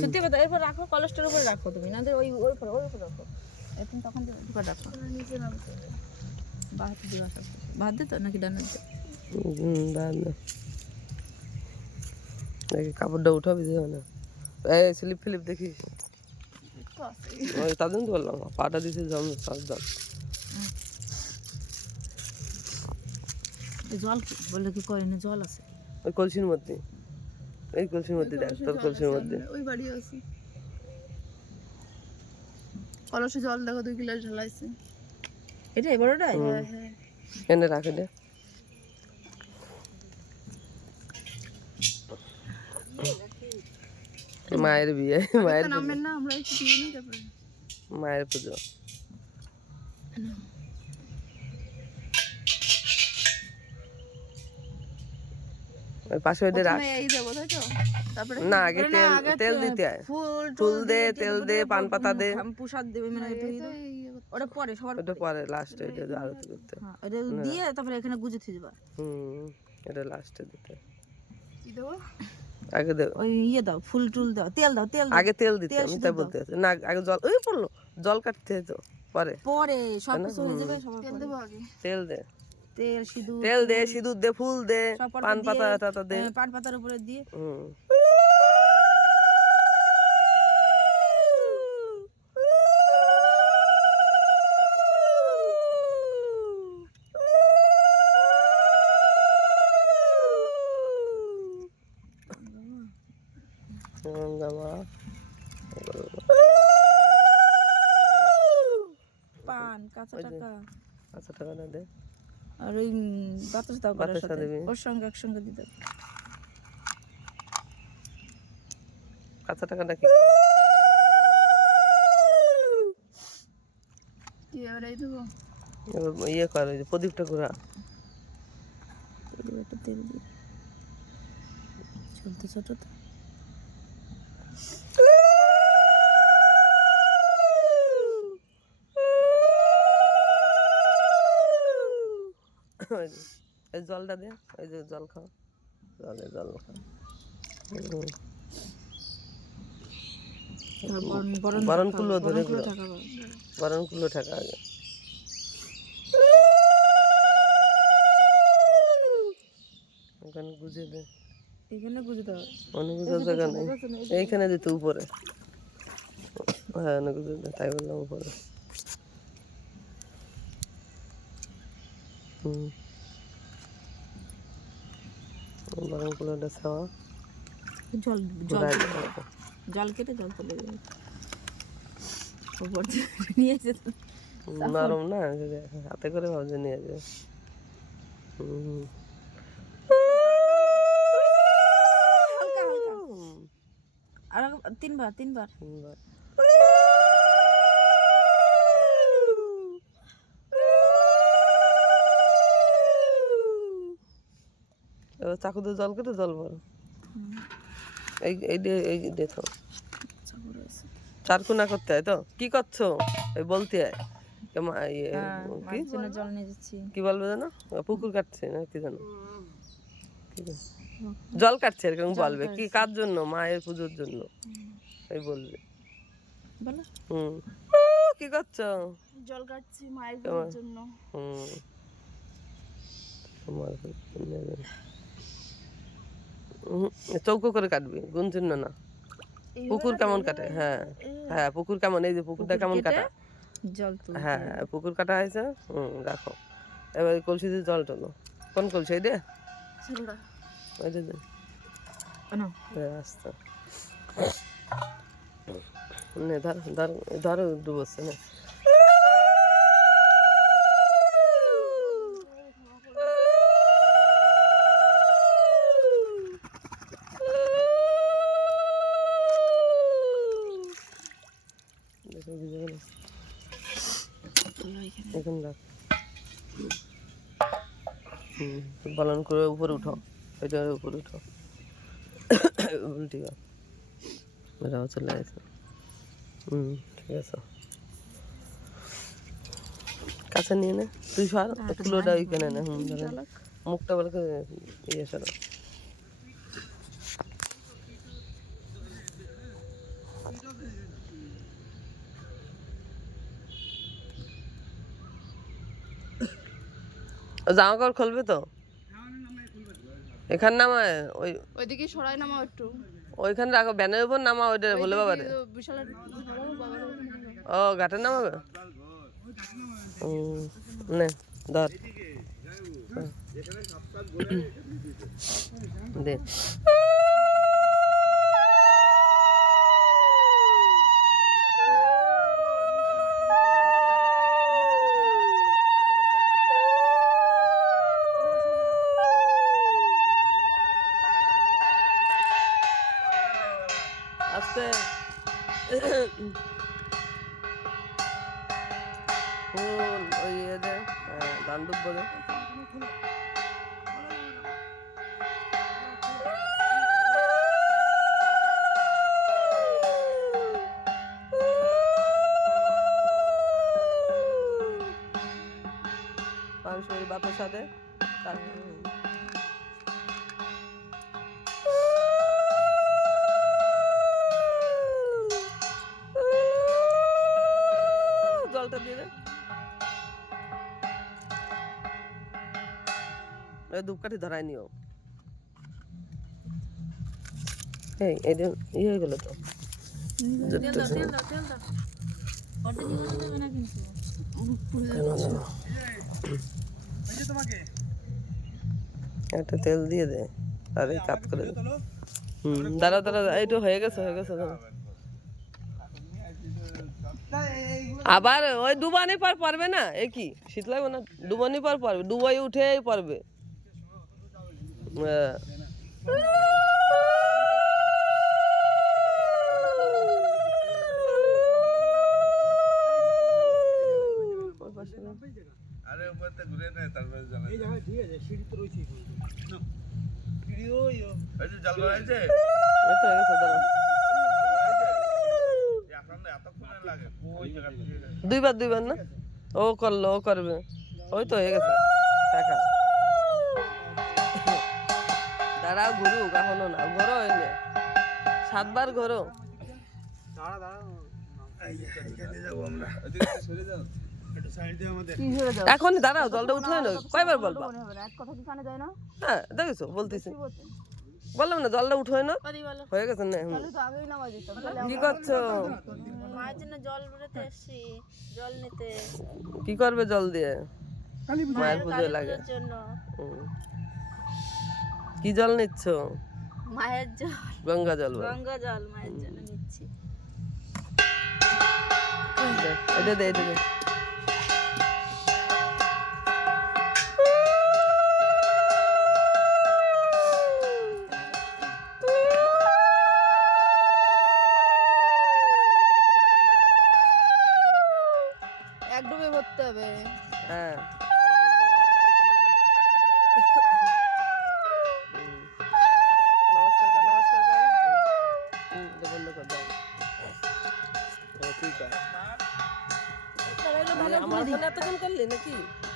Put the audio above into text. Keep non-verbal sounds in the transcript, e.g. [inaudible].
সত্যি কথা এরপর রাখো কলেস্ট্রল উপরে রাখো তুমি না ওই ওই উপরে ওই উপরে রাখো। এখন তখন দুটো রাখো। নিচে নামতে বাহাত দিবা বাহাত দে তো নাকি ডান দিতে নাকি কাপড়টা উঠাবি দেবে না? এই স্লিপ ফিলিপ দেখিস? একটু ওই তার জন্য তো বললাম পাটা দিতে জল সব জল। জল কি? বললে কি করে না জল আছে। ওই কলসির মধ্যে। এই কলসির মধ্যে দেখ তোর কলসির মধ্যে। ওই বাড়ি আছে। কলসে জল দেখো দুই গ্লাস ঢালাইছে এটা এবারটাই হ্যাঁ হ্যাঁ। এনে রাখে দে। মায়ের বিয়ে মায়ের নামের না আমরা মায়ের পুজো। ওইটা রাখ প্রথমে এই দেবো তাই তো? তারপরে না আগে তেল তেল দিতে হয়। ফুল দে তেল দে পান পাতা দে প্রসাদ দেবে মানে এটা করতে- ওটা পরে সবার ওটা পরে। লাস্টে এটা আরতি করতে হ্যাঁ এটা দিয়ে তারপরে এখানে গুজে থুই দিবা। হুম এটা লাস্টে দিতে। কি দেবো? আগে দে ওই ইয়ে দাও ফুল টুল দাও তেল দাও তেল আগে তেল দিতে আমি তাই বলতে। না আগে জল ওই পড়ল জল কাটতে তো পরে। পরে সব কিছু হয়ে যাবে তেল। দেবো আগে। তেল দে। তেল সিঁদুর তেল দে সিঁদুর দে ফুল দে পান পাতা টাতা দে। হ্যাঁ, পান পাতার উপরে দিয়ে। পান কাঁচা টাকা। আচ্ছা টাকা না দে। আর ওই বাতাস দাও করার সাথে। ওর সঙ্গে একসঙ্গে দিতে। কাঁচা টাকাটা কি কি এবার দেবো? ইয়ে কর ওই প্রদীপটা ঘোরা। একটু তেল দিয়ে চলতে ছোট ওই জলটা দে ওই যে জল খাও। জলে জল খাও। বরণ কুলো ধরে বরণ কুলো। ঠাকা আগে ওখানে গুজে দে। এখানে বুঝে দাও। অনেক গুজার জায়গা নেই। এইখানে দিতে উপরে। হ্যাঁ অনেক গুজে দে তাই বললাম উপরে। বরণ কুলোটা জল জল। জল কেটে জল [laughs] নিয়ে এসে নরম না হাতে করে ভাবছে নিয়ে হুম। আর এক- তিনবার। তিনবার। এবার চাকু দিয়ে জল কেটে জল ভরো। এই এই এই দেখো। চারকু না করতে হয় তো? কি করছ? এই বলতে হয়। ইয়ে, হ্যাঁ, কি? বলবে জানো? পুকুর কাটছে না কি জানো? জল কাটছে এরকম বলবে। কি কার জন্য? মায়ের পুজোর জন্য। এই বলবে। হুম। কি করছ? জল কাটছি মায়ের জন্য। হুম। চৌকো করে কাটবি গুণ চিহ্ন না। পুকুর কেমন কাটে? হ্যাঁ হ্যাঁ পুকুর কেমন? এই যে পুকুরটা কেমন কাটা জল হ্যাঁ হ্যাঁ, পুকুর কাটা হয়েছে হুম রাখো। এবার দিয়ে জল তোলো কোন কলসি এই। না নে ধর ধর ধরো ডুবোচ্ছে না দেখো ভিজে গেল এখন রাখ। বালন করে উপরে উঠো। এটা উপরে উঠো। উল্টি কর এটাও চলে গেছে। হুম ঠিক আছে। কাছে নিয়ে নে। তুই সর কুলোটা ওইখানে নে। হুম। মুখটা বলে ইয়ে সর। জামা কাপড় খুলবে তো? এখানে নামায় ওই ওইদিকে সরাই নামা একটু। ওইখানে রাখো ব্যানের উপর নামা ওইটা বলে বাবারে। ও ঘাটে নামাবে? নে ধর। দে। আস্তে ফুল ওই ইয়ে দে দান্ডুব বলে বাপের সাথে তার- এই ধূপকাঠি ধরাই নিও। এই এটা ইয়ে হয়ে গেল তো? একটা তেল দিয়ে দে আর এই কাপ করে হুম দাঁড়া দাঁড়া এইটা হয়ে গেছে হয়ে গেছে দাঁড়া। আবার ওই ডুবানি পর পারবে না? এ কি? শীত লাগবে না? ডুবানি পর পারবে ডুবাই উঠে পারবে। আরে ঘুরে তারপরে ঠিক আছে সিঁড়ি তো রয়েছে জল তো দুইবার দুইবার না? ও করল, ও করবে। ওই তো হয়ে গেছে। টাকা। দাঁড়াও ঘুরুক এখনও না। ঘোরো এনে সাতবার ঘোরো। এখন দাঁড়াও জলটা উঠে না কয়বার বলবা? হ্যাঁ দেখেছ বলতেছি। বললাম না জলটা উঠে না হয়ে গেছে না কি করছ? মায়ের জন্য জল বেরোতে জল নিতে। কি করবে জল দিয়ে? মায়ের পুজোয় লাগে। কি জল নিচ্ছ? মায়ের জল। গঙ্গা জল গঙ্গা জল মায়ের জন্য নিচ্ছি। এটা দে এটা দে। এক ডুবে ভরতে হবে। হ্যাঁ। হ্যাঁ, ঠিক আছে আমার ফোনে এতক্ষণ করলি নাকি